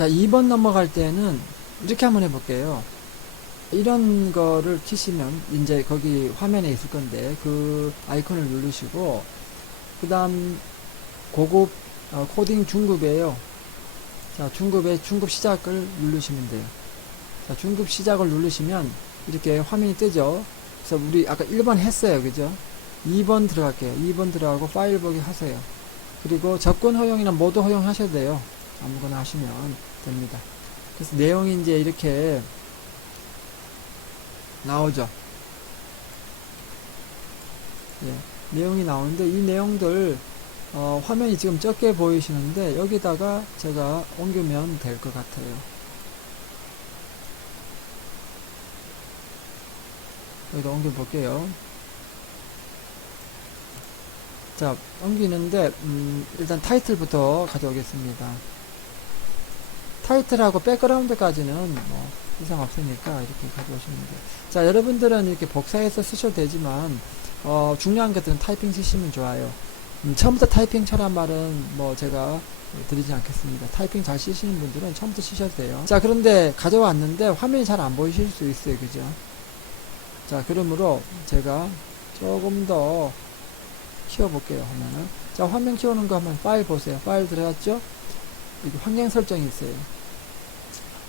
자, 2번 넘어갈 때는 이렇게 한번 해볼게요. 이런 거를 키시면 이제 거기 화면에 있을 건데 그 아이콘을 누르시고 그 다음 고급 코딩 중급이에요. 자, 중급 시작을 누르시면 돼요. 자, 중급 시작을 누르시면 이렇게 화면이 뜨죠. 그래서 우리 아까 1번 했어요. 그죠? 2번 들어갈게요. 2번 들어가고 파일 보기 하세요. 그리고 접근 허용이나 모두 허용 하셔도 돼요. 아무거나 하시면 됩니다. 그래서 내용이 이제 이렇게 나오죠. 예, 내용이 나오는데 이 내용들 화면이 지금 적게 보이시는데 여기다가 제가 옮기면 될 것 같아요. 여기다 옮겨 볼게요. 자, 옮기는데 일단 타이틀부터 가져오겠습니다. 타이틀하고 백그라운드까지는 뭐 이상 없으니까 이렇게 가져오시면 돼요. 자, 여러분들은 이렇게 복사해서 쓰셔도 되지만 중요한 것들은 타이핑 쓰시면 좋아요. 처음부터 타이핑 쳐란 말은 뭐 제가 드리지 않겠습니다. 타이핑 잘 쓰시는 분들은 처음부터 쓰셔도 돼요. 자, 그런데 가져왔는데 화면이 잘 안 보이실 수 있어요. 그죠? 자, 그러므로 제가 조금 더 키워볼게요. 화면을. 자, 화면 키우는 거 한번 파일 보세요. 파일 들어갔죠? 여기 환경 설정이 있어요.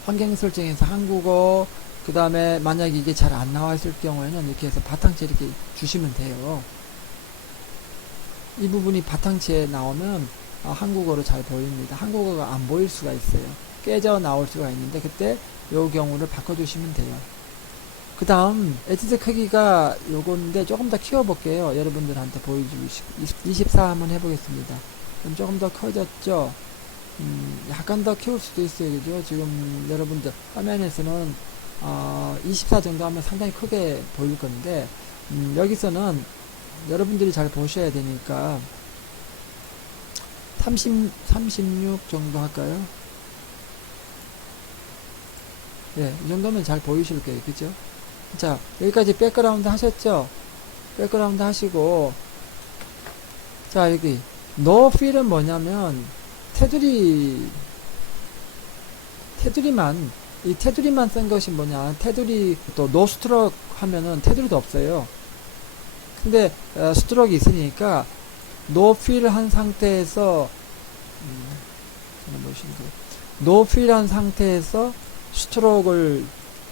환경 설정에서 한국어, 그 다음에 만약에 이게 잘 안 나와 있을 경우에는 이렇게 해서 바탕체 이렇게 주시면 돼요. 이 부분이 바탕체에 나오면 한국어로 잘 보입니다. 한국어가 안 보일 수가 있어요. 깨져 나올 수가 있는데 그때 요 경우를 바꿔주시면 돼요. 그 다음 엣지 크기가 요건데 조금 더 키워볼게요. 여러분들한테 보여주고 24 한번 해보겠습니다. 그럼 조금 더 커졌죠? 약간 더 키울 수도 있어요. 그죠? 지금 여러분들 화면에서는 24 정도 하면 상당히 크게 보일 건데 여기서는 여러분들이 잘 보셔야 되니까 36 정도 할까요? 예, 이 정도면 잘 보이실 거예요. 그죠? 자, 여기까지 백그라운드 하셨죠? 백그라운드 하시고, 자, 여기 no fill은 뭐냐면 테두리만 쓴 것이 뭐냐, 테두리 또 no stroke 하면은 테두리도 없어요. 근데 스트로크가 있으니까 no fill 한 상태에서 no fill 한 상태에서 스트로크를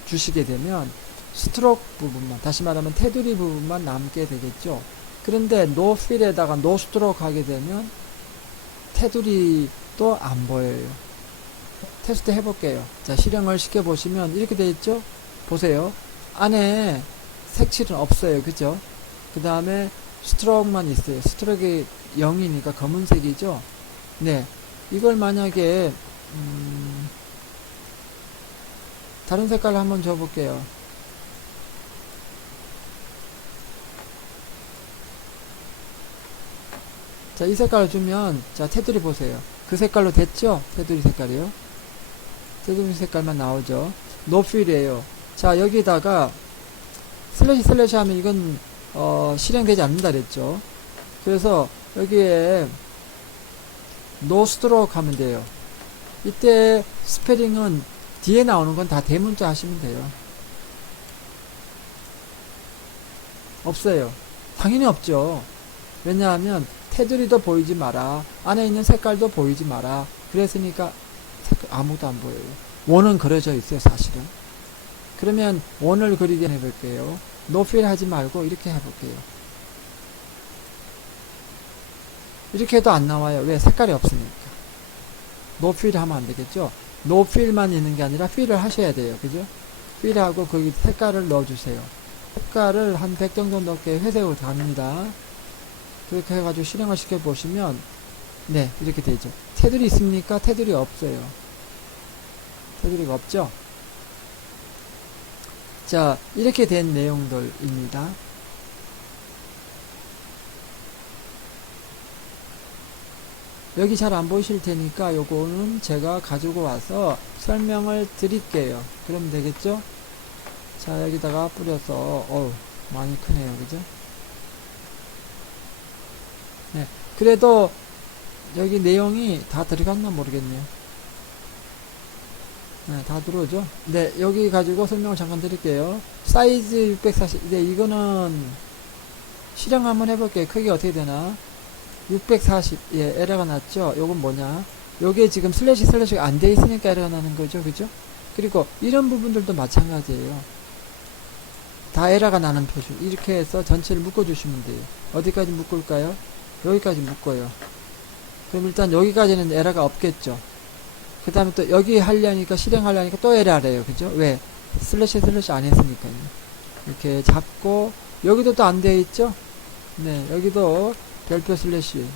주시게 되면 스트로크 부분만, 다시 말하면 테두리 부분만 남게 되겠죠. 그런데 no fill에다가 no stroke 하게 되면 테두리도 안 보여요. 테스트 해볼게요. 자, 실행을 시켜보시면 이렇게 되어 있죠. 보세요. 안에 색칠은 없어요. 그죠? 그 다음에 스트로크만 있어요. 스트로크가 0이니까 검은색이죠. 네, 이걸 만약에 다른 색깔로 한번 줘볼게요. 자, 이 색깔을 주면, 자, 테두리 보세요. 그 색깔로 됐죠? 테두리 색깔이요. 테두리 색깔만 나오죠. no fill이에요. 자, 여기다가 슬래시 하면 이건 실행되지 않는다 그랬죠. 그래서 여기에 no stroke 하면 돼요. 이때 스페링은 뒤에 나오는 건 다 대문자 하시면 돼요. 없어요. 당연히 없죠. 왜냐하면 테두리도 보이지 마라, 안에 있는 색깔도 보이지 마라, 그랬으니까 아무도 안 보여요. 원은 그려져 있어요. 사실은. 그러면 원을 그리게 해볼게요. no fill 하지 말고 이렇게 해볼게요. 이렇게 해도 안 나와요. 왜? 색깔이 없으니까. no fill 하면 안 되겠죠. no fill만 있는 게 아니라 fill을 하셔야 돼요. 그죠? fill하고 거기 색깔을 넣어주세요. 색깔을 한 100 정도 넣게 회색으로 갑니다. 그렇게 해가지고 실행을 시켜보시면, 네, 이렇게 되죠. 테두리 있습니까? 테두리 없어요. 테두리가 없죠? 자, 이렇게 된 내용들입니다. 여기 잘 안 보이실 테니까 요거는 제가 가지고 와서 설명을 드릴게요. 그러면 되겠죠? 자, 여기다가 뿌려서, 많이 크네요. 그죠? 네. 그래도 여기 내용이 다 들어갔나 모르겠네요. 네, 다 들어오죠. 네, 여기 가지고 설명을 잠깐 드릴게요. 사이즈 640, 네, 이거는 실행 한번 해볼게요. 크기가 어떻게 되나. 640, 예, 에러가 났죠. 요건 뭐냐. 요게 지금 슬래시가 안 돼 있으니까 에러가 나는 거죠. 그죠? 그리고 이런 부분들도 마찬가지예요. 다 에러가 나는 표시. 이렇게 해서 전체를 묶어주시면 돼요. 어디까지 묶을까요? 여기까지 묶어요. 그럼 일단 여기까지는 에러가 없겠죠. 그 다음에 또 여기 하려니까, 실행하려니까 또 에러래요. 그죠? 왜? 슬래시 안 했으니까요. 이렇게 잡고, 여기도 또 안 되어 있죠? 네, 여기도 별표 슬래시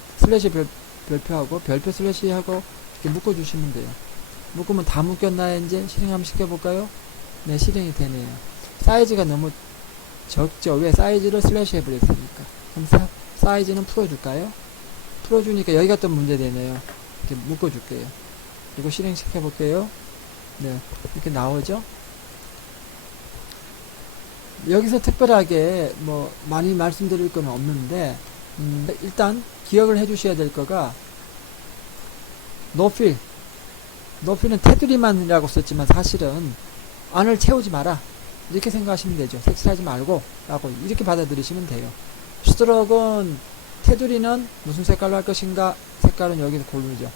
별표하고, 별표 슬래시하고, 이렇게 묶어주시면 돼요. 묶으면 다 묶였나요? 이제 실행 한번 시켜볼까요? 네, 실행이 되네요. 사이즈가 너무 적죠? 왜? 사이즈를 슬래시 해버렸으니까. 그럼 사이즈는 풀어줄까요? 풀어주니까 여기가 또 문제되네요. 이렇게 묶어줄게요. 그리고 실행시켜볼게요. 네, 이렇게 나오죠? 여기서 특별하게 뭐 많이 말씀드릴 건 없는데, 일단 기억을 해주셔야 될 거가, 노필은 테두리만이라고 썼지만 사실은 안을 채우지 마라. 이렇게 생각하시면 되죠. 색칠하지 말고 라고 이렇게 받아들이시면 돼요. 스트로크는 테두리는 무슨 색깔로 할 것인가, 색깔은 여기서 고르죠.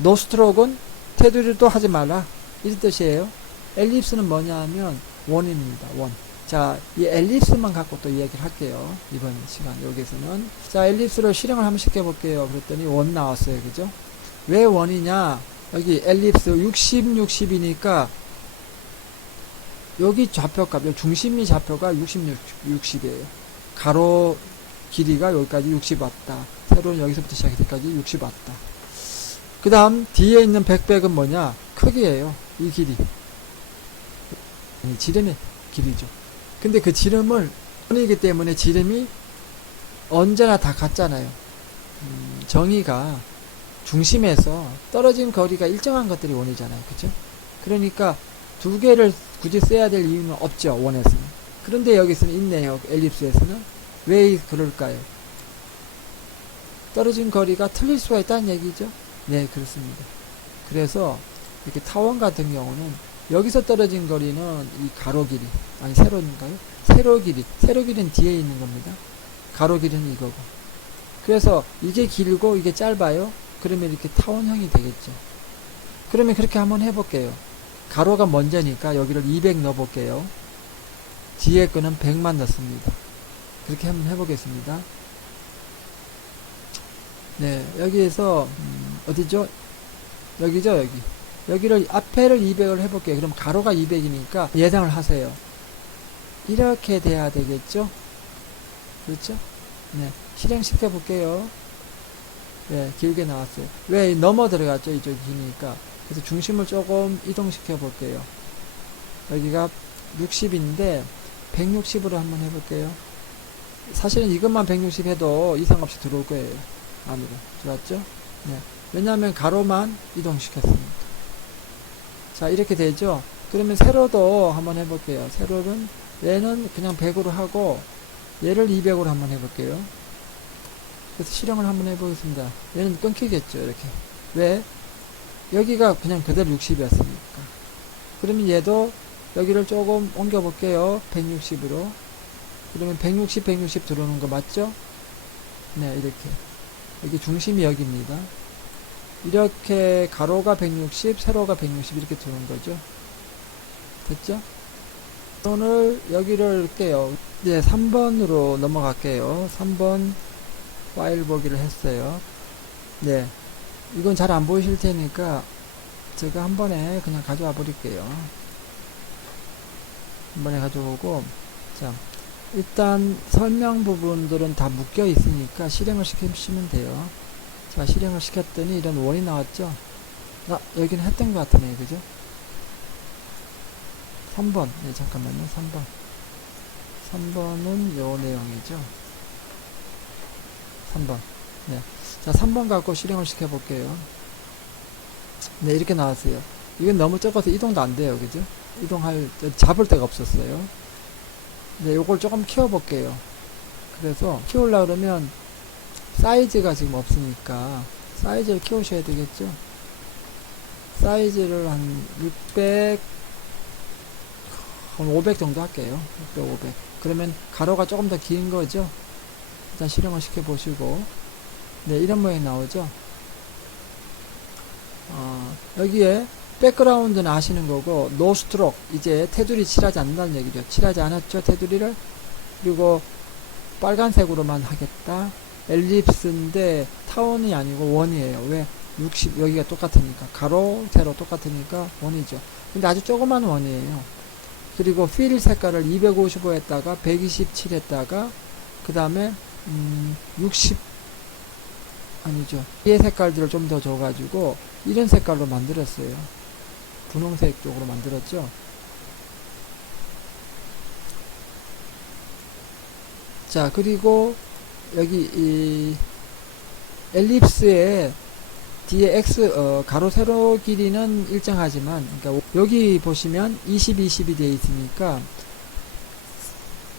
노스트로크는 테두리도 하지 말라, 이 뜻이에요. 엘립스는 뭐냐 하면 원입니다. 원. 자, 이 엘립스만 갖고 또 이야기를 할게요. 이번 시간 여기서는. 자, 엘립스로 실행을 한번 시켜볼게요. 그랬더니 원 나왔어요. 그죠? 왜 원이냐? 여기 엘립스 60이니까 여기 좌표값, 여기 중심미 좌표가 60이에요. 가로 길이가 여기까지 60 왔다. 세로는 여기서부터 시작해서까지 60 왔다. 그 다음 뒤에 있는 백백은 뭐냐? 크기예요. 이 길이. 지름의 길이죠. 근데 그 지름을 원이기 때문에 지름이 언제나 다 같잖아요. 정의가 중심에서 떨어진 거리가 일정한 것들이 원이잖아요. 그쵸? 그러니까 두 개를 굳이 써야 될 이유는 없죠. 원에서는. 그런데 여기서는 있네요. 엘립스에서는. 왜 그럴까요? 떨어진 거리가 틀릴 수가 있다는 얘기죠. 네, 그렇습니다. 그래서 이렇게 타원 같은 경우는 여기서 떨어진 거리는 이 가로 길이, 아니 세로인가요? 세로 길이는 뒤에 있는 겁니다. 가로 길이는 이거고. 그래서 이게 길고 이게 짧아요. 그러면 이렇게 타원형이 되겠죠. 그러면 그렇게 한번 해볼게요. 가로가 먼저니까 여기를 200 넣어볼게요. 뒤에 거는 100만 넣습니다. 그렇게 한번 해보겠습니다. 네, 여기에서 어디죠? 여기죠, 여기. 여기를 앞에를 200을 해볼게요. 그럼 가로가 200이니까 예상을 하세요. 이렇게 돼야 되겠죠? 그렇죠? 네, 실행시켜 볼게요. 네, 길게 나왔어요. 왜 넘어 들어갔죠? 이쪽이 기니까. 그래서 중심을 조금 이동시켜 볼게요. 여기가 60인데 160으로 한번 해볼게요. 사실은 이것만 160 해도 이상 없이 들어올 거예요. 안으로. 좋았죠? 네. 왜냐하면 가로만 이동시켰습니다. 자, 이렇게 되죠? 그러면 세로도 한번 해볼게요. 세로는 얘는 그냥 100으로 하고 얘를 200으로 한번 해볼게요. 그래서 실행을 한번 해보겠습니다. 얘는 끊기겠죠, 이렇게. 왜? 여기가 그냥 그대로 60이었으니까. 그러면 얘도 여기를 조금 옮겨볼게요. 160으로. 그러면 160 들어오는 거 맞죠? 네, 이렇게. 여기 중심이 여기입니다. 이렇게 가로가 160, 세로가 160 이렇게 들어온 거죠. 됐죠? 오늘 여기를 할게요. 이제 3번으로 넘어갈게요. 3번 파일 보기를 했어요. 네. 이건 잘 안 보이실 테니까 제가 한 번에 그냥 가져와 버릴게요. 한 번에 가져오고, 자, 일단 설명 부분들은 다 묶여 있으니까 실행을 시키시면 돼요. 자, 실행을 시켰더니 이런 원이 나왔죠? 아, 여기는 했던 것 같으네요. 그죠? 3번. 네, 잠깐만요. 3번. 3번은 요 내용이죠. 3번. 네. 자, 3번 갖고 실행을 시켜볼게요. 네, 이렇게 나왔어요. 이건 너무 적어서 이동도 안 돼요. 그죠? 잡을 데가 없었어요. 네, 요걸 조금 키워볼게요. 그래서, 키우려고 그러면, 사이즈가 지금 없으니까, 사이즈를 키우셔야 되겠죠? 사이즈를 한 600, 한 500 정도 할게요. 600, 500. 그러면 가로가 조금 더 긴 거죠. 일단 실행을 시켜 보시고, 네, 이런 모양이 나오죠. 여기에 백그라운드는 아시는 거고, 노 스트로크, 이제 테두리 칠하지 않는다는 얘기죠. 칠하지 않았죠, 테두리를. 그리고 빨간색으로만 하겠다. 엘립스인데 타원이 아니고 원이에요. 왜? 60, 여기가 똑같으니까. 가로, 세로 똑같으니까 원이죠. 근데 아주 조그만 원이에요. 그리고 필 색깔을 255 했다가 127 했다가 그 다음에 60 아니죠. 위에 색깔들을 좀 더 줘가지고 이런 색깔로 만들었어요. 분홍색 쪽으로 만들었죠. 자, 그리고 여기 이 엘립스에 뒤에 x 가로 세로 길이는 일정하지만, 그러니까 여기 보시면 20, 20이 되어 있으니까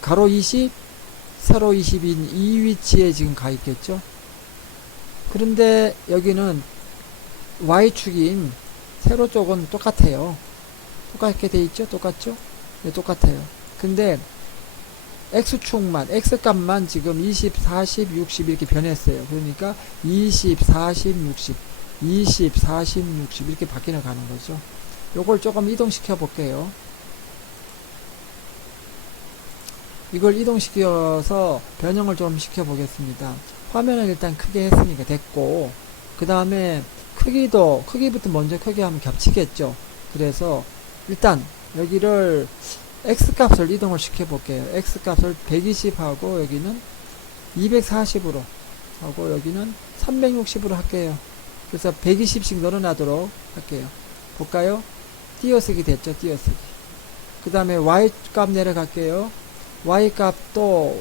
가로 20, 세로 20인 이 위치에 지금 가 있겠죠. 그런데 여기는 y축인 세로 쪽은 똑같아요. 똑같게 돼 있죠? 똑같죠? 네, 똑같아요. 근데 x축만, x값만 지금 20, 40, 60 이렇게 변했어요. 그러니까 20, 40, 60, 20, 40, 60 이렇게 바뀌어 가는 거죠. 요걸 조금 이동시켜 볼게요. 이걸 이동시켜서 변형을 좀 시켜 보겠습니다. 화면을 일단 크게 했으니까 됐고, 그 다음에 크기부터 먼저 크게 하면 겹치겠죠. 그래서 일단 여기를 x값을 이동을 시켜 볼게요. x값을 120 하고 여기는 240으로 하고 여기는 360으로 할게요. 그래서 120씩 늘어나도록 할게요. 볼까요? 띄어쓰기 됐죠. 띄어쓰기. 그 다음에 y값 내려갈게요. y값도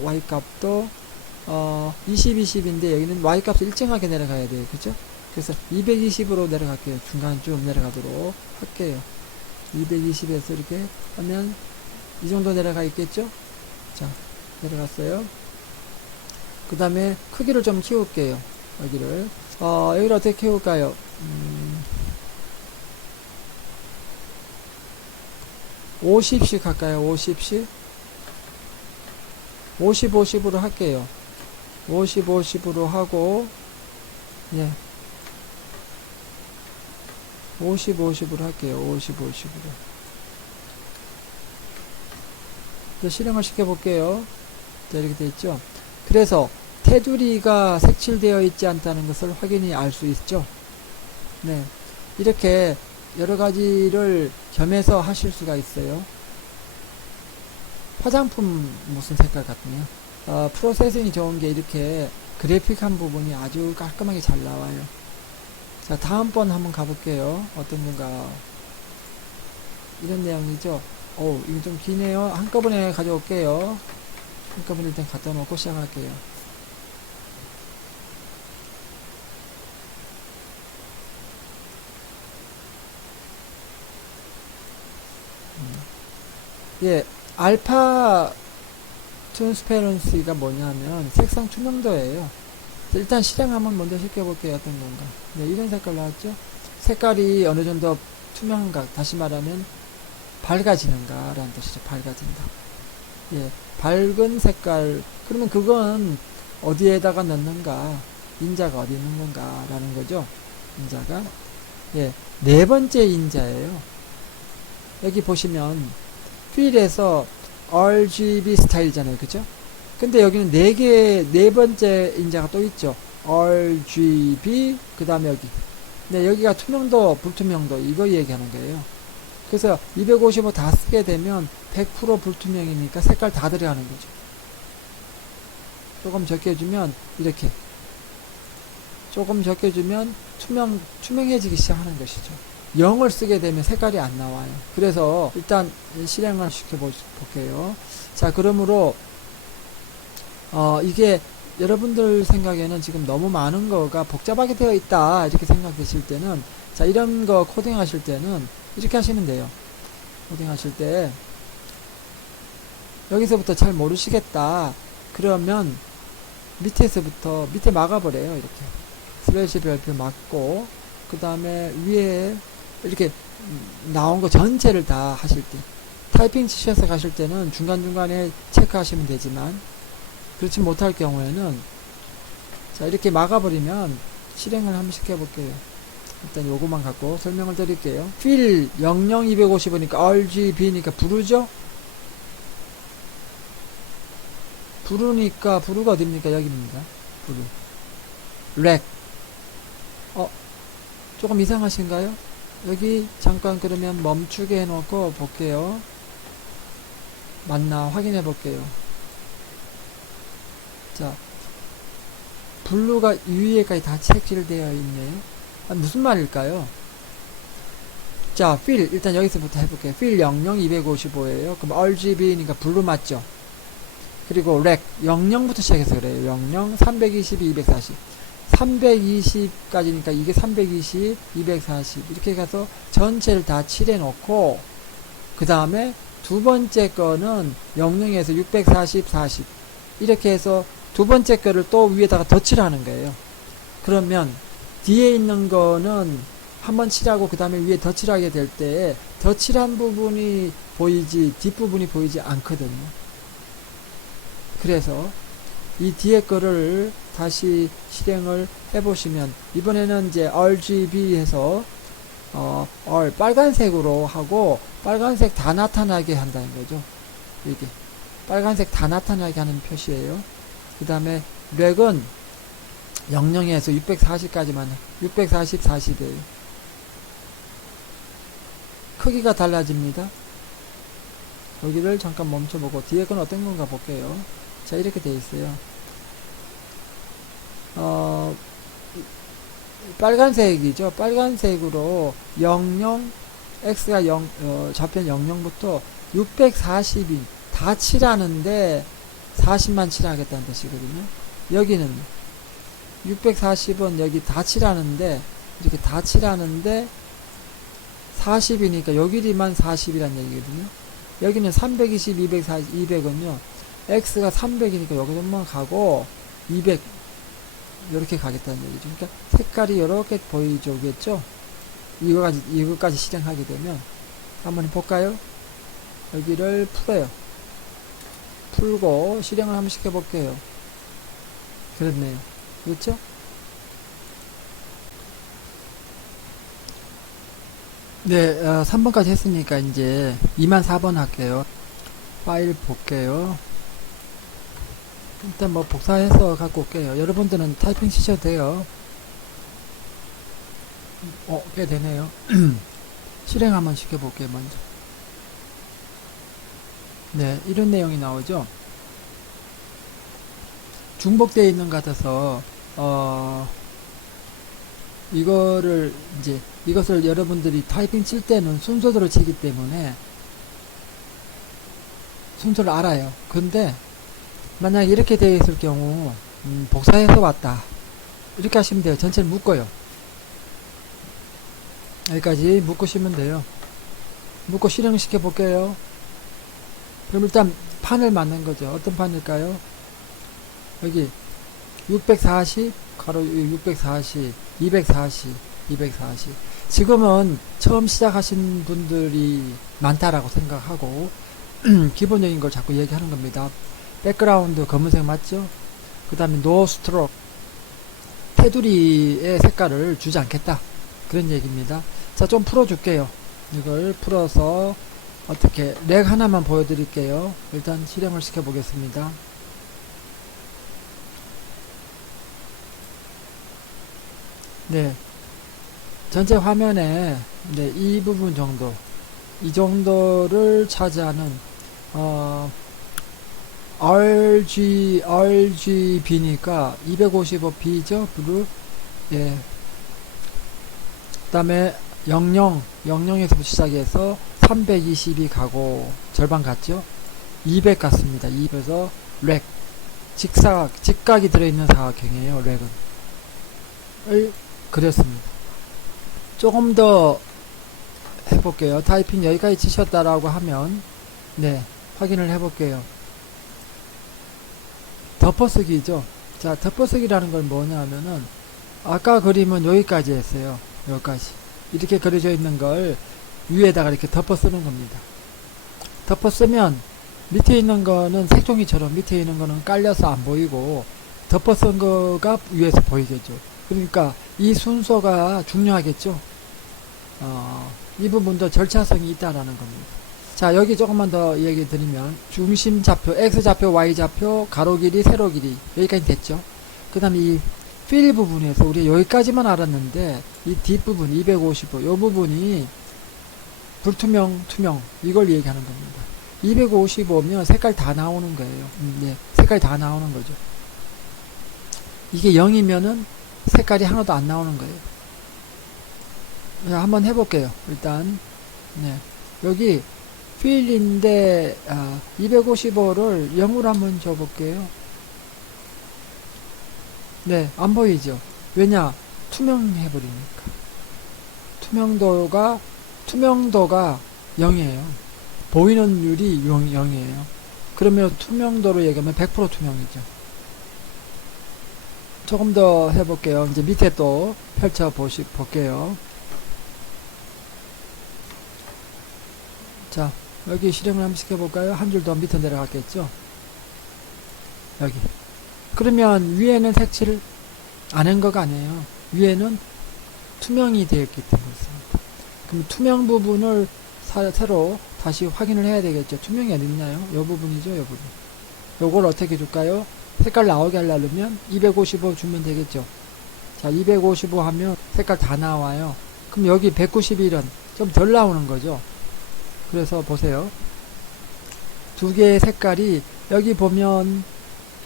20, 20인데 여기는 y값을 일정하게 내려가야 돼요. 그죠? 그래서 220으로 내려갈게요. 중간 좀 내려가도록 할게요. 220에서 이렇게 하면 이 정도 내려가 있겠죠? 자, 내려갔어요. 그 다음에 크기를 좀 키울게요. 여기를 어떻게 키울까요? 50씩 할까요? 50씩? 50, 50으로 할게요. 50, 50으로 하고, 예. 50, 50으로 할게요. 50, 50으로. 이제 실행을 시켜볼게요. 자, 이렇게 되어 있죠. 그래서 테두리가 색칠되어 있지 않다는 것을 확인히 알 수 있죠. 네. 이렇게 여러 가지를 겸해서 하실 수가 있어요. 화장품 무슨 색깔 같네요. 프로세싱이 좋은 게 이렇게 그래픽한 부분이 아주 깔끔하게 잘 나와요. 자, 다음번 한번 가볼게요. 어떤 건가. 이런 내용이죠. 이거 좀 기네요. 한꺼번에 가져올게요. 한꺼번에 일단 갖다 놓고 시작할게요. 예, 알파 트랜스페런시가 뭐냐면 색상 투명도예요. 일단 실행 한번 먼저 시켜볼게요. 어떤 건가. 네, 이런 색깔 나왔죠? 색깔이 어느 정도 투명한가, 다시 말하면 밝아지는가 라는 뜻이죠. 밝아진다. 예, 밝은 색깔. 그러면 그건 어디에다가 넣는가, 인자가 어디 있는 건가 라는 거죠. 인자가. 예, 네 번째 인자예요. 여기 보시면 필에서 RGB 스타일이잖아요. 그죠? 근데 여기는 네 번째 인자가 또 있죠. RGB, 그 다음에 여기. 네, 여기가 투명도, 불투명도, 이거 얘기하는 거예요. 그래서 255 다 쓰게 되면 100% 불투명이니까 색깔 다 들어가는 거죠. 조금 적게 주면 이렇게. 조금 적게 주면 투명해지기 시작하는 것이죠. 0을 쓰게 되면 색깔이 안 나와요. 그래서 일단 실행을 시켜볼게요. 자, 그러므로 이게 여러분들 생각에는 지금 너무 많은 거가 복잡하게 되어 있다 이렇게 생각되실 때는, 자, 이런 거 코딩 하실 때는 이렇게 하시면 돼요. 코딩 하실 때 여기서부터 잘 모르시겠다 그러면 밑에서부터 밑에 막아버려요. 이렇게 슬래시 별표 막고, 그 다음에 위에 이렇게 나온 거 전체를 다 하실 때, 타이핑 치셔서 가실 때는 중간중간에 체크하시면 되지만, 그렇지 못할 경우에는, 자, 이렇게 막아버리면 실행을 한번 시켜볼게요. 일단 요거만 갖고 설명을 드릴게요. 필 00250이니까 RGB니까 부르죠? 부르니까, 부르가 어딥니까? 여기입니다. 부르. 렉. 조금 이상하신가요? 여기 잠깐 그러면 멈추게 해놓고 볼게요. 맞나 확인해 볼게요. 자, 블루가 위에까지 다 색칠되어 있네요. 무슨 말일까요? 자, 필 일단 여기서부터 해볼게요. 필 00255예요. 그럼 RGB니까 블루 맞죠? 그리고 렉 00부터 시작해서 그래요. 00, 322, 240. 320까지니까 이게 320, 240 이렇게 가서 전체를 다 칠해 놓고 그 다음에 두 번째 거는 00에서 640, 40 이렇게 해서 두 번째 거를 또 위에다가 덧칠하는 거예요. 그러면 뒤에 있는 거는 한번 칠하고 그 다음에 위에 덧칠하게 될 때 덧칠한 부분이 보이지 뒷부분이 보이지 않거든요. 그래서 이 뒤에 거를 다시 실행을 해보시면 이번에는 이제 RGB 해서 빨간색으로 하고 빨간색 다 나타나게 한다는 거죠. 이게 빨간색 다 나타나게 하는 표시예요. 그 다음에 렉은 00에서 640까지만 640, 40이에요. 크기가 달라집니다. 여기를 잠깐 멈춰보고 뒤에 건 어떤 건가 볼게요. 자, 이렇게 돼 있어요. 빨간색이죠. 빨간색으로 00, x가 0, 좌편 00부터 640이 다 칠하는데 40만 칠하겠다는 뜻이거든요. 여기는 640은 여기 다 칠하는데 이렇게 다 칠하는데 40이니까 요 길이만 40이란 얘기거든요. 여기는 320, 240, 200은요. x가 300이니까 여기서만 가고 200 이렇게 가겠다는 얘기죠. 그러니까 색깔이 이렇게 보이죠겠죠? 이거까지 실행하게 되면 한번 볼까요? 여기를 풀어요. 풀고 실행을 한번 시켜볼게요. 그렇네요. 그렇죠? 네, 3번까지 했으니까 이제 2만 4번 할게요. 파일 볼게요. 일단 뭐 복사해서 갖고 올게요. 여러분들은 타이핑 치셔도 돼요. 꽤 되네요. 실행 한번 시켜볼게요, 먼저. 네, 이런 내용이 나오죠. 중복되어 있는 것 같아서, 이것을 여러분들이 타이핑 칠 때는 순서대로 치기 때문에, 순서를 알아요. 근데, 만약 이렇게 되어 있을 경우 복사해서 왔다 이렇게 하시면 돼요. 전체를 묶어요. 여기까지 묶으시면 돼요. 묶고 실행시켜 볼게요. 그럼 일단 판을 만든 거죠. 어떤 판일까요? 여기 640 가로 640 240 240 지금은 처음 시작하신 분들이 많다라고 생각하고 기본적인 걸 자꾸 얘기하는 겁니다. 백그라운드 검은색 맞죠? 그 다음에 노 스트로크 테두리의 색깔을 주지 않겠다 그런 얘기입니다. 자, 좀 풀어줄게요. 이걸 풀어서 어떻게 렉 하나만 보여드릴게요. 일단 실행을 시켜 보겠습니다. 네, 전체 화면에 네, 이 부분 정도 이 정도를 차지하는 RGB니까 255B죠? 블루. 예. 그 다음에 00에서부터 시작해서 320이 가고, 절반 갔죠? 200 갔습니다. 200에서 렉. 직각이 들어있는 사각형이에요, 렉은. 그렸습니다. 조금 더 해볼게요. 타이핑 여기까지 치셨다라고 하면, 네, 확인을 해볼게요. 덮어쓰기죠. 자, 덮어쓰기라는 건 뭐냐 하면은, 아까 그림은 여기까지 했어요. 여기까지. 이렇게 그려져 있는 걸 위에다가 이렇게 덮어 쓰는 겁니다. 덮어 쓰면 밑에 있는 거는 색종이처럼 밑에 있는 거는 깔려서 안 보이고 덮어 쓴 거가 위에서 보이겠죠. 그러니까 이 순서가 중요하겠죠. 이 부분도 절차성이 있다라는 겁니다. 자, 여기 조금만 더 얘기 드리면 중심좌표, X좌표, Y좌표, 가로 길이, 세로 길이 여기까지 됐죠. 그 다음에 이 필 부분에서 우리 여기까지만 알았는데 이 뒷부분 255, 이 부분이 불투명, 투명 이걸 얘기하는 겁니다. 255면 색깔 다 나오는 거예요. 네, 색깔 다 나오는 거죠. 이게 0이면은 색깔이 하나도 안 나오는 거예요. 자, 한번 해볼게요. 일단 네, 여기 필인데 255를 0으로 한번 줘볼게요. 네, 안 보이죠? 왜냐? 투명해버리니까. 투명도가 0이에요. 보이는 율이 0이에요. 그러면 투명도로 얘기하면 100% 투명이죠. 조금 더 해볼게요. 이제 밑에 또 볼게요. 자, 여기 실행을 한번 시켜볼까요? 한 줄 더 밑에 내려갔겠죠? 여기. 그러면 위에는 색칠을 안 한 거가 아니에요. 위에는 투명이 되었기 때문에 그렇습니다. 그럼 투명 부분을 새로 다시 확인을 해야 되겠죠. 투명이 어디 있나요? 이 부분이죠, 이 부분. 요걸 어떻게 줄까요? 색깔 나오게 하려면 255 주면 되겠죠. 자, 255 하면 색깔 다 나와요. 그럼 여기 191은 좀 덜 나오는 거죠. 그래서 보세요. 두 개의 색깔이 여기 보면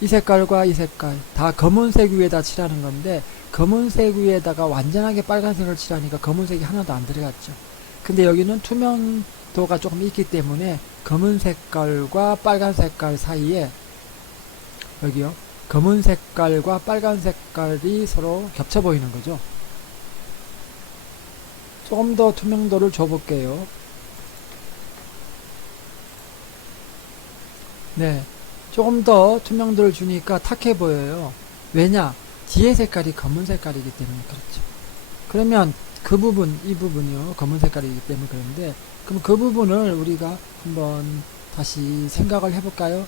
이 색깔과 이 색깔 다 검은색 위에다 칠하는 건데 검은색 위에다가 완전하게 빨간색을 칠하니까 검은색이 하나도 안 들어갔죠. 근데 여기는 투명도가 조금 있기 때문에 검은 색깔과 빨간 색깔 사이에 여기요. 검은 색깔과 빨간 색깔이 서로 겹쳐 보이는 거죠. 조금 더 투명도를 줘볼게요. 네. 조금 더 투명도를 주니까 탁해 보여요. 왜냐? 뒤에 색깔이 검은 색깔이기 때문에 그렇죠. 그러면 그 부분, 이 부분이요. 검은 색깔이기 때문에 그런데, 그럼 그 부분을 우리가 한번 다시 생각을 해볼까요?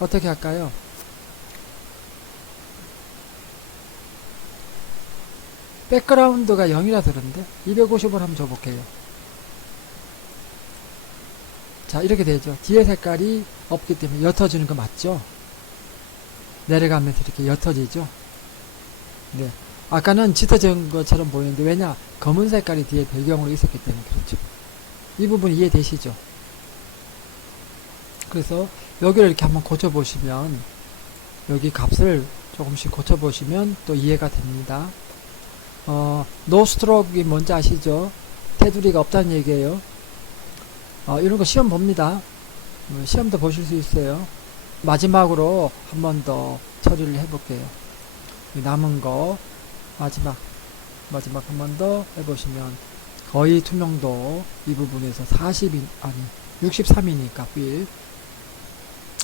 어떻게 할까요? 백그라운드가 0이라 그러는데 250을 한번 줘볼게요. 자, 이렇게 되죠. 뒤에 색깔이 없기 때문에 옅어지는 거 맞죠? 내려가면서 이렇게 옅어지죠? 네. 아까는 짙어진 것처럼 보이는데 왜냐? 검은 색깔이 뒤에 배경으로 있었기 때문에 그렇죠. 이 부분 이해되시죠? 그래서 여기를 이렇게 한번 고쳐보시면 여기 값을 조금씩 고쳐보시면 또 이해가 됩니다. 노스트로크가 뭔지 아시죠? 테두리가 없다는 얘기예요. 이런 거 시험 봅니다. 시험도 보실 수 있어요. 마지막으로 한 번 더 처리를 해볼게요. 남은 거 마지막 한 번 더 해보시면 거의 투명도 이 부분에서 63이니까 필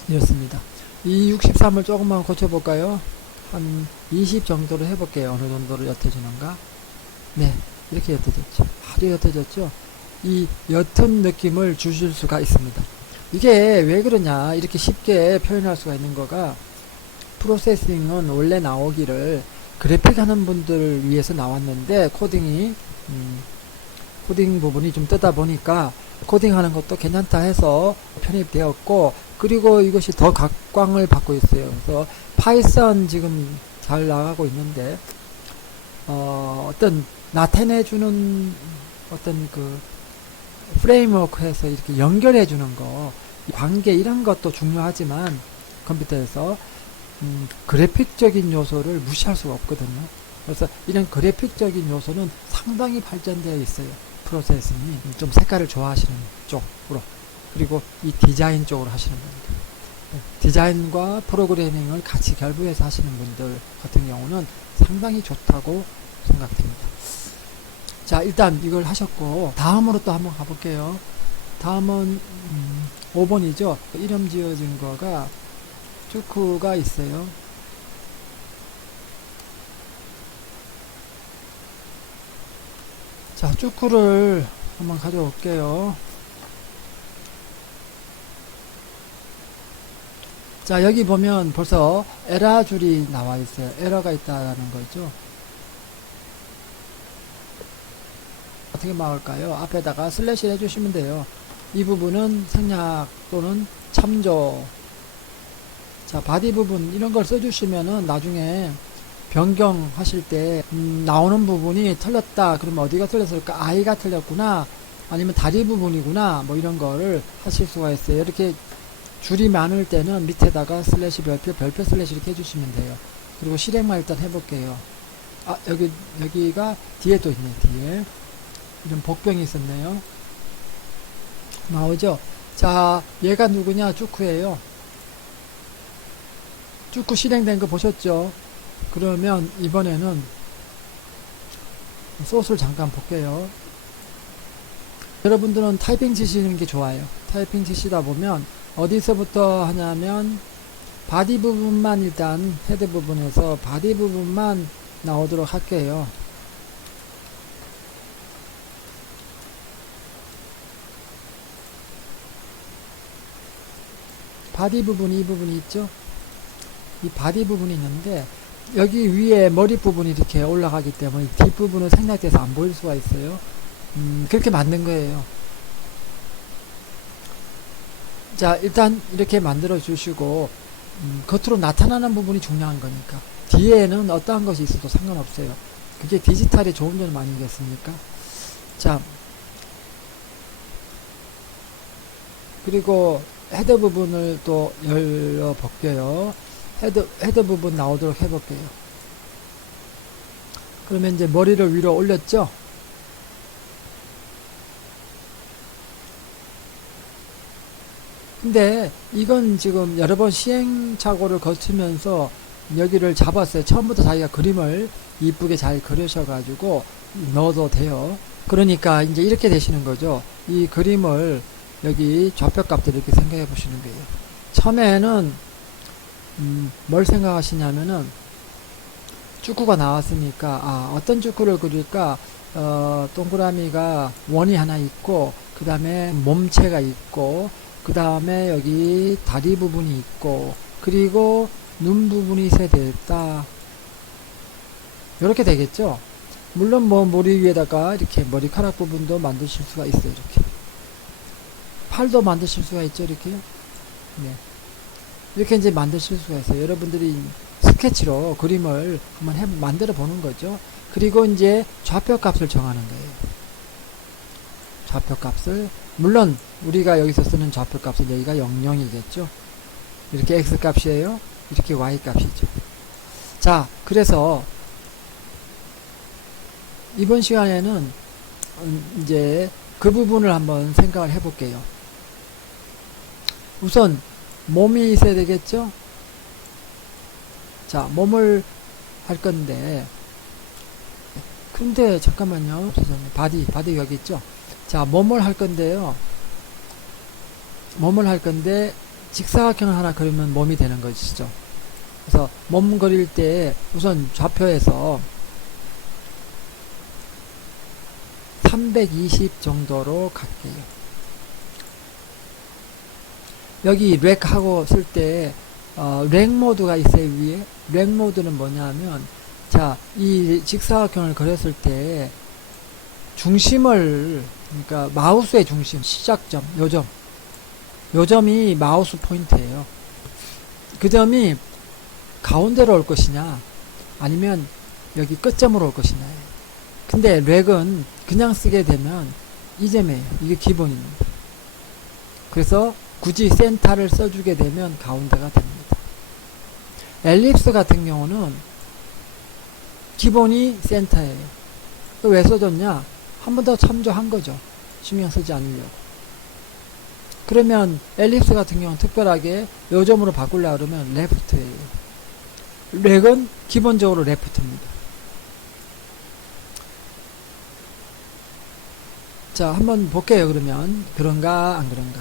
이렇습니다. 이 63을 조금만 고쳐볼까요? 한 20 정도로 해볼게요. 어느 정도로 옅어지는가? 네, 이렇게 옅어졌죠. 아주 옅어졌죠. 이 옅은 느낌을 주실 수가 있습니다. 이게 왜 그러냐, 이렇게 쉽게 표현할 수가 있는 거가, 프로세싱은 원래 나오기를 그래픽 하는 분들을 위해서 나왔는데 코딩 부분이 좀 뜨다 보니까 코딩하는 것도 괜찮다 해서 편입되었고, 그리고 이것이 더 각광을 받고 있어요. 그래서 파이썬 지금 잘 나가고 있는데 어떤 나타내주는 어떤 그 프레임워크에서 이렇게 연결해주는 거, 관계 이런 것도 중요하지만 컴퓨터에서 그래픽적인 요소를 무시할 수가 없거든요. 그래서 이런 그래픽적인 요소는 상당히 발전되어 있어요. 프로세싱이 좀 색깔을 좋아하시는 쪽으로, 그리고 이 디자인 쪽으로 하시는 분들, 디자인과 프로그래밍을 같이 결부해서 하시는 분들 같은 경우는 상당히 좋다고 생각됩니다. 자, 일단 이걸 하셨고 다음으로 또 한번 가볼게요. 다음은 5번이죠. 이름 지어진 거가 쭈크가 있어요. 자, 쭈꾸를 한번 가져올게요. 자, 여기 보면 벌써 에러 줄이 나와 있어요. 에러가 있다는 거죠. 어떻게 막을까요? 앞에다가 슬래시를 해주시면 돼요. 이 부분은 생략 또는 참조. 자, 바디 부분 이런 걸 써주시면은 나중에 변경하실 때 나오는 부분이 틀렸다 그러면 어디가 틀렸을까? I가 틀렸구나, 아니면 다리 부분이구나, 뭐 이런 거를 하실 수가 있어요. 이렇게 줄이 많을 때는 밑에다가 슬래시 별표 슬래시 이렇게 해주시면 돼요. 그리고 실행만 일단 해볼게요. 아, 여기가 뒤에 또 있네. 뒤에 이런 복병이 있었네요. 나오죠? 자, 얘가 누구냐? 쭈쿠예요. 쭈쿠 실행된 거 보셨죠? 그러면 이번에는 소스를 잠깐 볼게요. 여러분들은 타이핑 치시는 게 좋아요. 타이핑 치시다 보면 어디서부터 하냐면 바디 부분만, 일단 헤드 부분에서 바디 부분만 나오도록 할게요. 바디 부분, 이 부분이 있죠? 이 바디 부분이 있는데 여기 위에 머리 부분이 이렇게 올라가기 때문에 뒷부분은 생략돼서 안 보일 수가 있어요. 그렇게 만든 거예요. 자, 일단 이렇게 만들어 주시고 겉으로 나타나는 부분이 중요한 거니까 뒤에는 어떠한 것이 있어도 상관없어요. 그게 디지털의 좋은 점 아니겠습니까? 자, 그리고 헤더 부분을 또 열어 볼게요. 헤더 부분 나오도록 해볼게요. 그러면 이제 머리를 위로 올렸죠? 근데 이건 지금 여러 번 시행착오를 거치면서 여기를 잡았어요. 처음부터 자기가 그림을 이쁘게 잘 그리셔가지고 넣어도 돼요. 그러니까 이제 이렇게 되시는 거죠. 이 그림을 여기 좌표값들 이렇게 생각해 보시는 거예요. 처음에는 뭘 생각하시냐면은 쭈꾸가 나왔으니까 어떤 쭈꾸를 그릴까, 동그라미가 원이 하나 있고 그 다음에 몸체가 있고 그 다음에 여기 다리 부분이 있고 그리고 눈 부분이 세대했다, 이렇게 되겠죠. 물론 뭐 머리 위에다가 이렇게 머리카락 부분도 만드실 수가 있어요. 이렇게 팔도 만드실 수가 있죠. 이렇게요. 네. 이렇게 이제 만드실 수가 있어요. 여러분들이 스케치로 그림을 한번 만들어 보는 거죠. 그리고 이제 좌표 값을 정하는 거예요. 좌표 값을, 물론 우리가 여기서 쓰는 좌표 값은 여기가 00이겠죠. 이렇게 x 값이에요. 이렇게 y 값이죠. 자, 그래서 이번 시간에는 이제 그 부분을 한번 생각을 해볼게요. 우선 몸이 있어야 되겠죠? 자, 몸을 할 건데, 근데 잠깐만요. 바디 여기 있죠? 자, 몸을 할 건데요. 몸을 할 건데 직사각형을 하나 그리면 몸이 되는 것이죠. 그래서 몸 그릴 때 우선 좌표에서 320 정도로 갈게요. 여기 렉 하고 쓸 때 렉 모드가 있어요. 위에 렉 모드는 뭐냐면, 자, 이 직사각형을 그렸을 때 중심을, 그러니까 마우스의 중심, 시작점, 요점이 마우스 포인트예요. 그 점이 가운데로 올 것이냐 아니면 여기 끝점으로 올 것이냐. 근데 렉은 그냥 쓰게 되면 이 점이에요. 이게 기본입니다. 그래서 굳이 센터를 써주게 되면 가운데가 됩니다. 엘립스 같은 경우는 기본이 센터예요. 왜 써줬냐? 한 번 더 참조한 거죠. 신경 쓰지 않으려고. 그러면 엘립스 같은 경우는 특별하게 요점으로 바꾸려고 그러면 레프트예요. 렉은 기본적으로 레프트입니다. 자, 한번 볼게요. 그러면 그런가 안 그런가.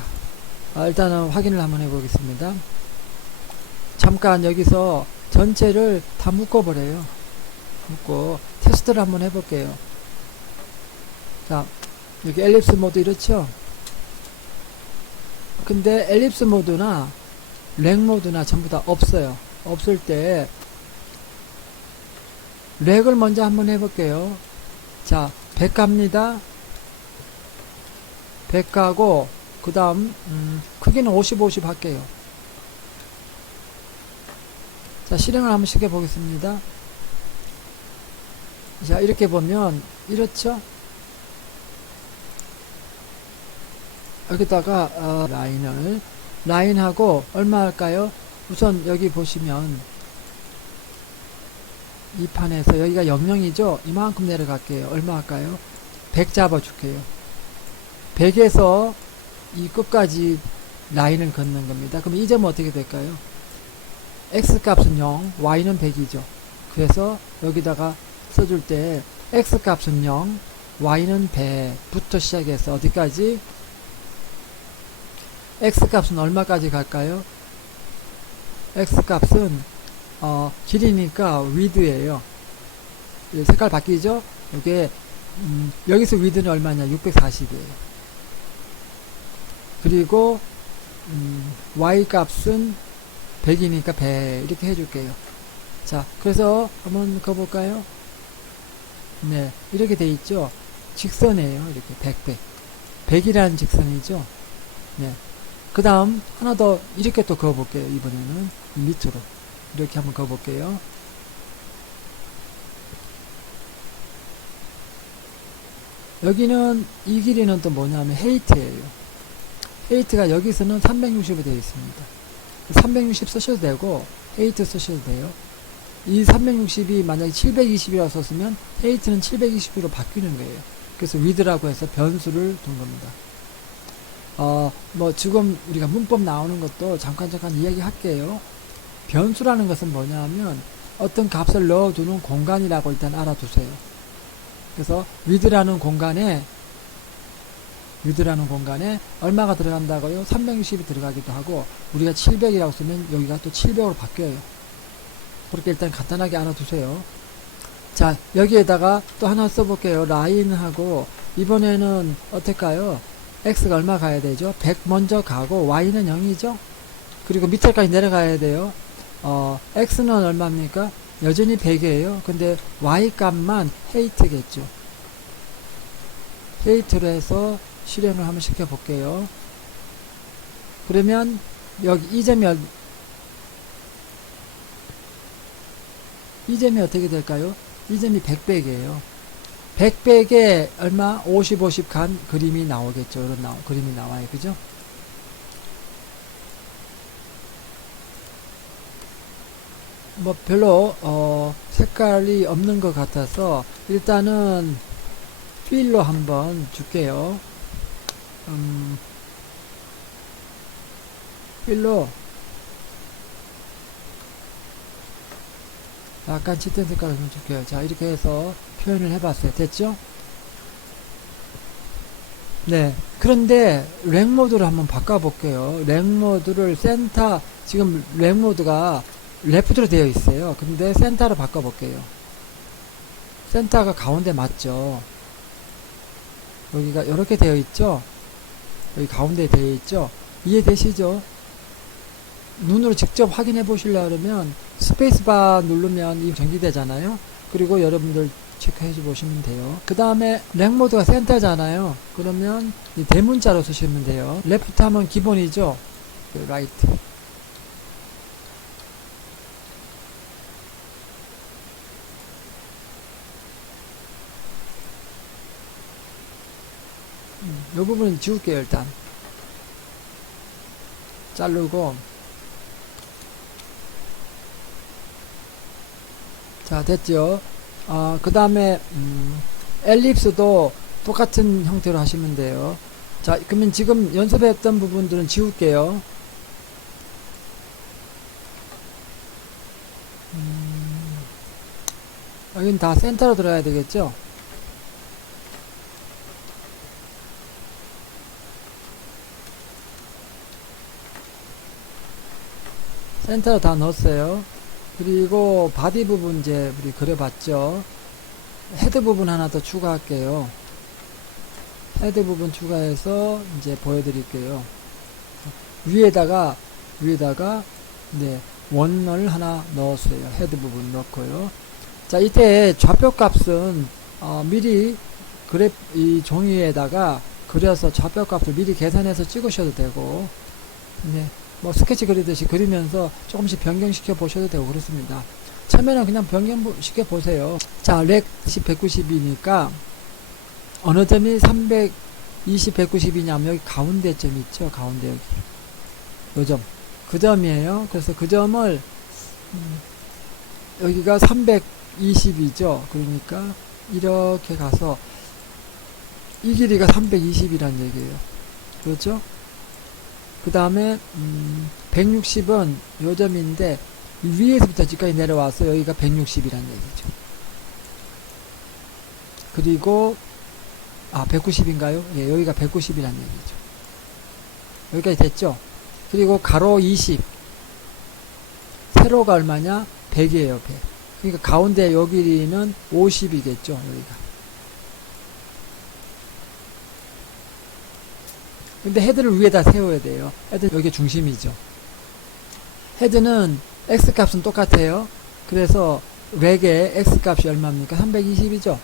일단은 확인을 한번 해보겠습니다. 잠깐 여기서 전체를 다 묶어버려요. 묶고 테스트를 한번 해볼게요. 자, 여기 엘립스 모드 이렇죠? 근데 엘립스 모드나 렉 모드나 전부 다 없어요. 없을 때 렉을 먼저 한번 해볼게요. 자, 100 갑니다. 100 가고 그 다음 크기는 50, 50 할게요. 자, 실행을 한번 시켜 보겠습니다. 자, 이렇게 보면 이렇죠? 여기다가 라인하고 얼마 할까요? 우선 여기 보시면 이 판에서 여기가 00이죠? 이만큼 내려갈게요. 얼마 할까요? 100 잡아줄게요. 100에서 이 끝까지 라인을 걷는 겁니다. 그럼 이 점은 어떻게 될까요? X값은 0, Y는 100이죠. 그래서 여기다가 써줄 때 X값은 0, Y는 100부터 시작해서 어디까지? X값은 얼마까지 갈까요? X값은 길이니까 width예요. 색깔 바뀌죠? 이게 여기서 width는 얼마냐? 640이에요. 그리고 Y 값은 100이니까 100 이렇게 해줄게요. 자, 그래서 한번 가볼까요? 네, 이렇게 돼 있죠. 직선이에요. 이렇게 100. 100이라는 직선이죠. 네. 그 다음 하나 더 이렇게 또 그어볼게요. 이번에는 밑으로 이렇게 한번 그어볼게요. 여기는 이 길이는 또 뭐냐면 헤이트예요. 헤이트가 여기서는 360이 되어 있습니다. 360 쓰셔도 되고 헤이트 쓰셔도 돼요. 이 360이 만약에 720이라고 썼으면 헤이트는 720으로 바뀌는 거예요. 그래서 위드라고 해서 변수를 둔 겁니다. 뭐 지금 우리가 문법 나오는 것도 잠깐 이야기 할게요. 변수라는 것은 뭐냐 하면 어떤 값을 넣어두는 공간이라고 일단 알아두세요. 그래서 width라는 공간에 얼마가 들어간다고요? 360이 들어가기도 하고 우리가 700이라고 쓰면 여기가 또 700으로 바뀌어요. 그렇게 일단 간단하게 알아두세요. 자, 여기에다가 또 하나 써볼게요. 라인하고 이번에는 어떨까요? X가 얼마 가야 되죠? 100 먼저 가고 Y는 0이죠? 그리고 밑에까지 내려가야 돼요. X는 얼마입니까? 여전히 100이에요. 근데 Y 값만 헤이트겠죠. 헤이트로 해서 실행을 한번 시켜볼게요. 그러면 여기 이 점이 어떻게 될까요? 이 점이 100백이에요. 100백에 얼마? 50, 50 간 그림이 나오겠죠. 이런 그림이 나와요. 그죠? 뭐 별로 색깔이 없는 것 같아서 일단은 필로 한번 줄게요. 필로 약간 짙은 색깔을 좀 줄게요. 자, 이렇게 해서 표현을 해봤어요. 됐죠? 네. 그런데 렉 모드를 한번 바꿔볼게요. 렉 모드를 지금 렉 모드가 레프트로 되어 있어요. 근데 센터로 바꿔볼게요. 센터가 가운데 맞죠? 여기가 이렇게 되어 있죠? 여기 가운데 되어 있죠? 이해되시죠? 눈으로 직접 확인해 보시려고 그러면 스페이스바 누르면 이 정지되잖아요. 그리고 여러분들 체크해 보시면 돼요. 그 다음에 렉 모드가 센터잖아요. 그러면 이 대문자로 쓰시면 돼요. 레프트 하면 기본이죠. 라이트. 이 부분은 지울게요. 일단 자르고. 자, 됐죠. 그 다음에 엘립스도 똑같은 형태로 하시면 돼요. 자, 그러면 지금 연습했던 부분들은 지울게요. 여긴 다 센터로 들어야 되겠죠. 센터로 다 넣었어요. 그리고 바디 부분 이제 우리 그려봤죠. 헤드 부분 하나 더 추가할게요. 헤드 부분 추가해서 이제 보여드릴게요. 위에다가 네, 원을 하나 넣었어요. 헤드 부분 넣고요. 자, 이때 좌표 값은 미리 이 종이에다가 그려서 좌표 값을 미리 계산해서 찍으셔도 되고, 네, 뭐 스케치 그리듯이 그리면서 조금씩 변경시켜 보셔도 되고 그렇습니다. 처음에는 그냥 변경시켜 보세요. 자, 렉 190이니까 어느 점이 320, 190이냐면 여기 가운데 점 있죠. 가운데 여기. 요 점. 그 점이에요. 그래서 그 점을 여기가 320이죠. 그러니까 이렇게 가서 이 길이가 320이란 얘기예요. 그렇죠? 그 다음에 160은 요 점인데 위에서부터 여기까지 내려와서 여기가 160이란 얘기죠. 그리고 190인가요? 예, 여기가 190이란 얘기죠. 여기까지 됐죠? 그리고 가로 20 세로가 얼마냐? 100이에요. 100. 그러니까 가운데 요 길이는 50이겠죠. 여기가. 근데 헤드를 위에다 세워야 돼요. 헤드 여기 중심이죠. 헤드는 X값은 똑같아요. 그래서 렉의 X값이 얼마입니까? 320이죠.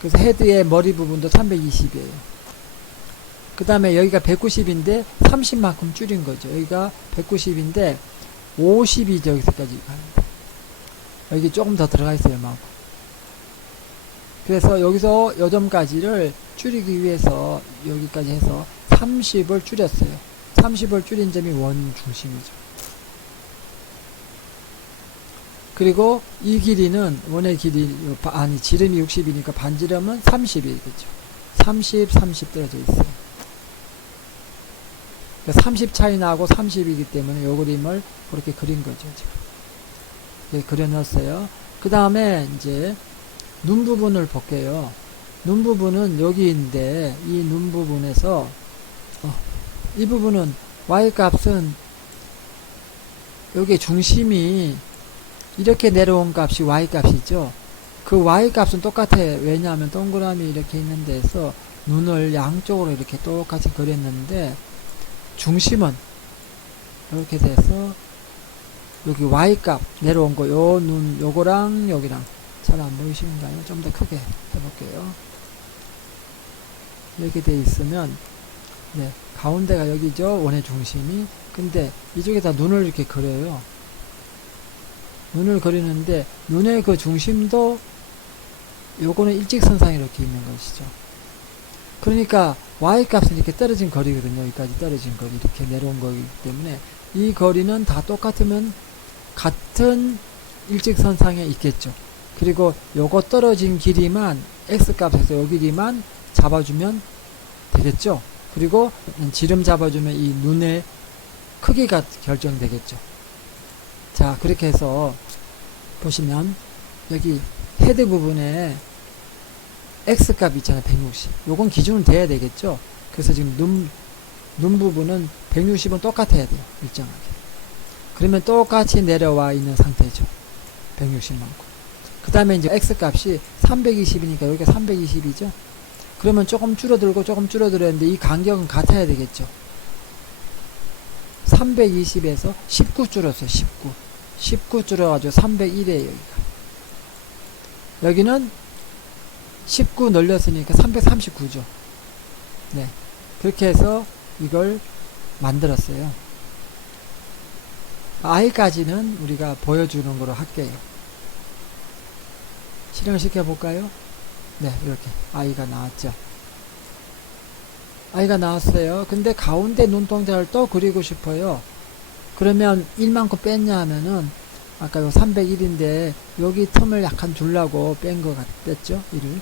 그래서 헤드의 머리 부분도 320이에요. 그 다음에 여기가 190인데 30만큼 줄인 거죠. 여기가 190인데 50이죠. 여기서까지 가는데. 여기 조금 더 들어가 있어요. 만큼. 그래서 여기서 요 점까지를 줄이기 위해서 여기까지 해서 30을 줄였어요. 30을 줄인 점이 원 중심이죠. 그리고 이 길이는 원의 길이 지름이 60이니까 반지름은 30이겠죠. 30, 30 떨어져 있어요. 30 차이 나고 30이기 때문에 요 그림을 그렇게 그린 거죠. 지금. 네, 그려 넣었어요. 그 다음에 이제 눈 부분을 볼게요. 눈 부분은 여기인데 이 눈 부분에서 이 부분은 y 값은 여기 중심이 이렇게 내려온 값이 y 값이죠. 그 y 값은 똑같아요. 왜냐하면 동그라미 이렇게 있는 데서 눈을 양쪽으로 이렇게 똑같이 그렸는데 중심은 이렇게 돼서 여기 y 값 내려온 거 요 눈 요거랑 여기랑 잘 안 보이시는가요? 좀 더 크게 해볼게요. 이렇게 돼 있으면 네, 가운데가 여기죠. 원의 중심이. 근데 이쪽에다 눈을 이렇게 그려요. 눈을 그리는데 눈의 그 중심도 요거는 일직선상에 이렇게 있는 것이죠. 그러니까 y값은 이렇게 떨어진 거리거든요. 여기까지 떨어진 거리 이렇게 내려온 거기 때문에 이 거리는 다 똑같으면 같은 일직선상에 있겠죠. 그리고 요거 떨어진 길이만 x값에서 요 길이만 잡아주면 되겠죠. 그리고 지름 잡아주면 이 눈의 크기가 결정되겠죠. 자, 그렇게 해서 보시면 여기 헤드 부분에 X값 있잖아요. 160. 요건 기준은 돼야 되겠죠. 그래서 지금 눈 부분은 160은 똑같아야 돼요. 일정하게. 그러면 똑같이 내려와 있는 상태죠. 160만큼. 그 다음에 이제 X값이 320이니까 여기가 320이죠. 그러면 조금 줄어들고 조금 줄어들었는데 이 간격은 같아야 되겠죠. 320에서 19 줄었어요. 19 줄어가지고 301이에요. 여기는 19 늘렸으니까 339죠. 네. 그렇게 해서 이걸 만들었어요. i까지는 우리가 보여주는 거로 할게요. 실행을 시켜볼까요? 네, 이렇게 i가 나왔죠. i가 나왔어요. 근데 가운데 눈동자를 또 그리고 싶어요. 그러면 1만큼 뺐냐 하면은 아까 요 301인데 여기 틈을 약간 주려고 뺀 것 같았죠. 1을.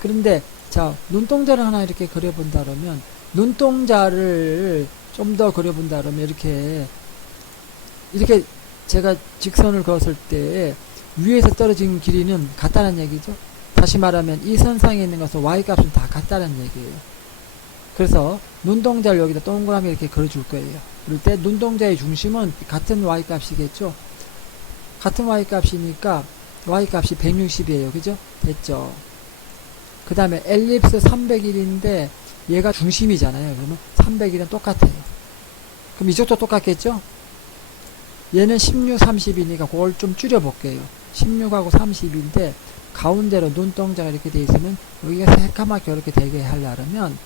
그런데 자, 눈동자를 하나 이렇게 그려본다 그러면 눈동자를 좀 더 그려본다 그러면 이렇게 제가 직선을 그었을 때 위에서 떨어진 길이는 같다는 얘기죠. 다시 말하면 이 선상에 있는 것은 y값은 다 같다는 얘기예요. 그래서 눈동자를 여기다 동그라미 이렇게 그려줄 거예요. 그럴 때 눈동자의 중심은 같은 y값이겠죠. 같은 y값이니까 y값이 160이에요. 그죠? 됐죠. 그 다음에 엘립스 301인데 얘가 중심이잖아요. 그러면 300이랑 똑같아요. 그럼 이쪽도 똑같겠죠? 얘는 16, 30이니까 그걸 좀 줄여볼게요. 16하고 30인데 가운데로 눈동자가 이렇게 돼 있으면 여기가 새까맣게 이렇게 되게 하려면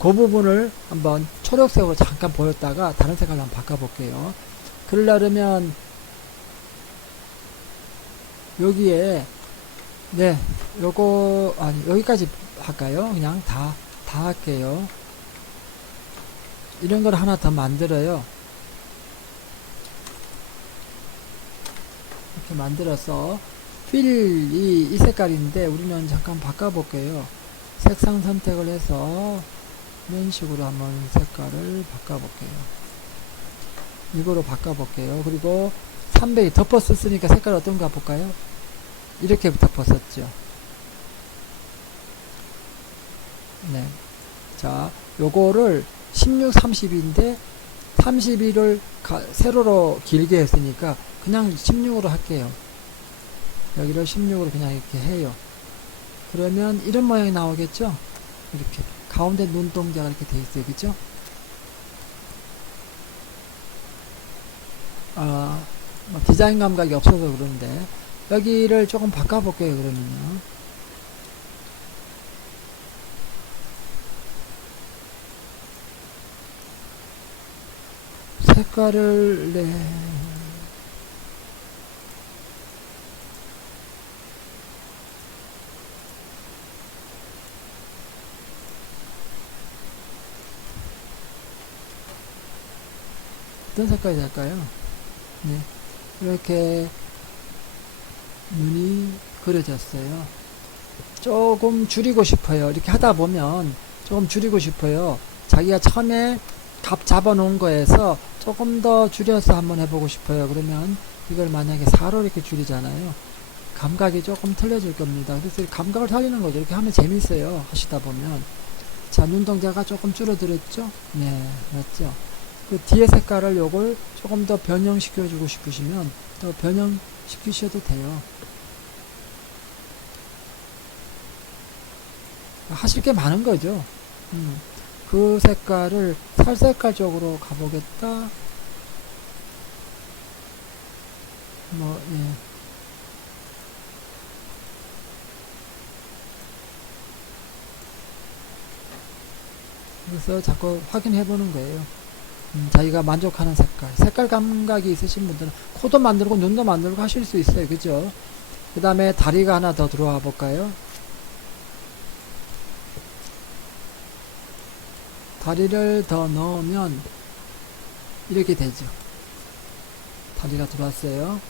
그 부분을 한번 초록색으로 잠깐 보였다가 다른 색깔로 한번 바꿔볼게요. 그러려면 여기에 네 요거 아니 여기까지 할까요? 그냥 다 할게요. 이런 걸 하나 더 만들어요. 이렇게 만들어서 필이 이 색깔인데 우리는 잠깐 바꿔볼게요. 색상 선택을 해서 이런 식으로 한번 색깔을 바꿔볼게요. 이거로 바꿔볼게요. 그리고 300이 덮었었으니까 색깔 어떤가 볼까요? 이렇게 덮었었죠. 네. 자, 요거를 16, 30인데 32를 세로로 길게 했으니까 그냥 16으로 할게요. 여기를 16으로 그냥 이렇게 해요. 그러면 이런 모양이 나오겠죠? 이렇게 가운데 눈동자가 이렇게 돼 있어요. 그죠? 뭐 디자인 감각이 없어서 그런데 여기를 조금 바꿔볼게요. 그러면요. 색깔을 어떤 색깔이 될까요? 네. 이렇게 눈이 그려졌어요. 조금 줄이고 싶어요. 이렇게 하다 보면 조금 줄이고 싶어요. 자기가 처음에 값 잡아 놓은 거에서 조금 더 줄여서 한번 해보고 싶어요. 그러면 이걸 만약에 4로 이렇게 줄이잖아요. 감각이 조금 틀려질 겁니다. 그래서 감각을 살리는 거죠. 이렇게 하면 재밌어요. 하시다 보면. 자, 눈동자가 조금 줄어들었죠? 네, 맞죠? 그 뒤에 색깔을 요걸 조금 더 변형시켜 주고 싶으시면 더 변형시키셔도 돼요. 하실 게 많은 거죠. 그 색깔을 살색깔 쪽으로 가보겠다. 뭐, 예. 그래서 자꾸 확인해 보는 거예요. 자기가 만족하는 색깔 감각이 있으신 분들은 코도 만들고 눈도 만들고 하실 수 있어요. 그죠? 그 다음에 다리가 하나 더 들어와 볼까요? 다리를 더 넣으면 이렇게 되죠. 다리가 들어왔어요.